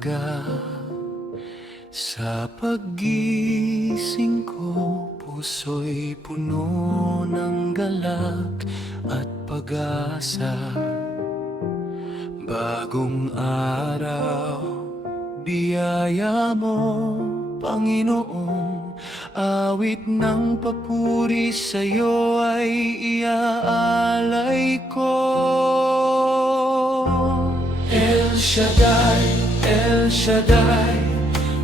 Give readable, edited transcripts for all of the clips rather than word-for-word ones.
umaga. Sa paggising ko, puso'y puno ng galak at pag-asa. Bagong araw, biyaya mo, Panginoon. Awit ng papuri sa'yo ay iaalay ko. El Shaddai, El Shaddai,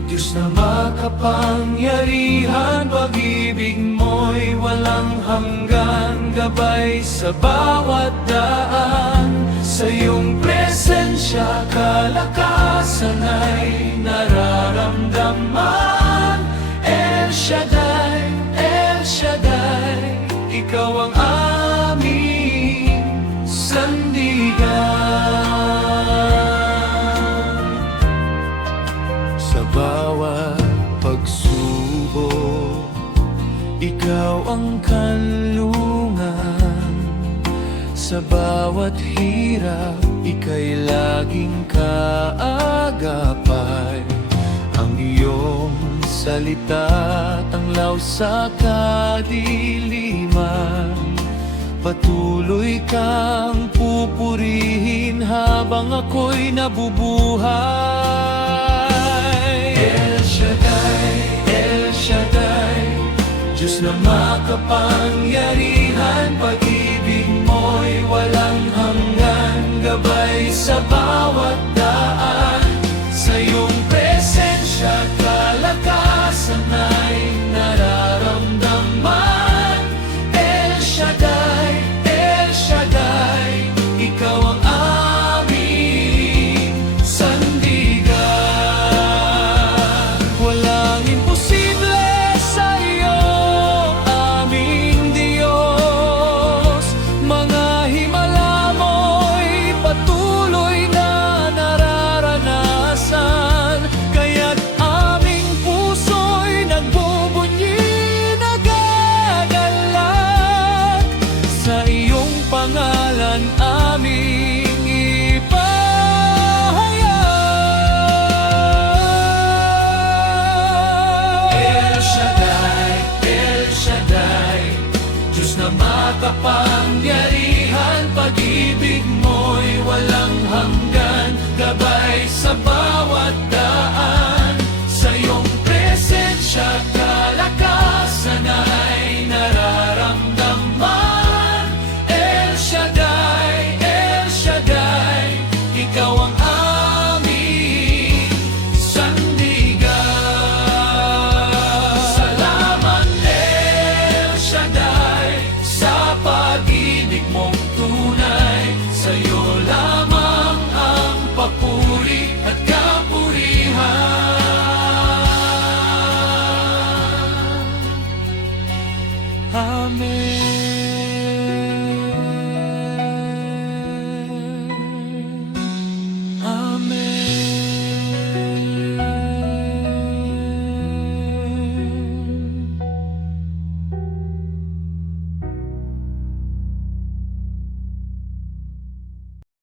Diyos na makapangyarihan, pag-ibig mo'y walang hanggan, gabay sa bawat daan. Sa iyong presensya, kalakasan ay nararamdaman. El Shaddai, El Shaddai, ikaw ang aming sandigan. Sa bawat pagsubok, ikaw ang kanlungan. Sa bawat hirap, ika'y laging kaagapay. Ang iyong salita, tanglaw sa kadiliman. Patuloy kang pupurihin habang ako'y nabubuhay. El Shaddai, El Shaddai, Diyos na makapangyarihan, pag-ibig mo'y walang hanggan, gabay sa bawat daan. Sa iyong presensya, kalakasan ay nararamdaman. El Shaddai, El Shaddai, ikaw ang aming sandigan. Walang imposible sa iyo, aming Diyos. Mga himala mo'y patuloy na nararanasan, kaya't aming puso'y nagbubunyi, nagagalak. Sa iyong pangalan aming ipahayag. El Shaddai, El Shaddai, Diyos na makapangyarihan, pag-ibig mo'y walang hanggan, gabay sa bawat daan. Sa iyong presensya,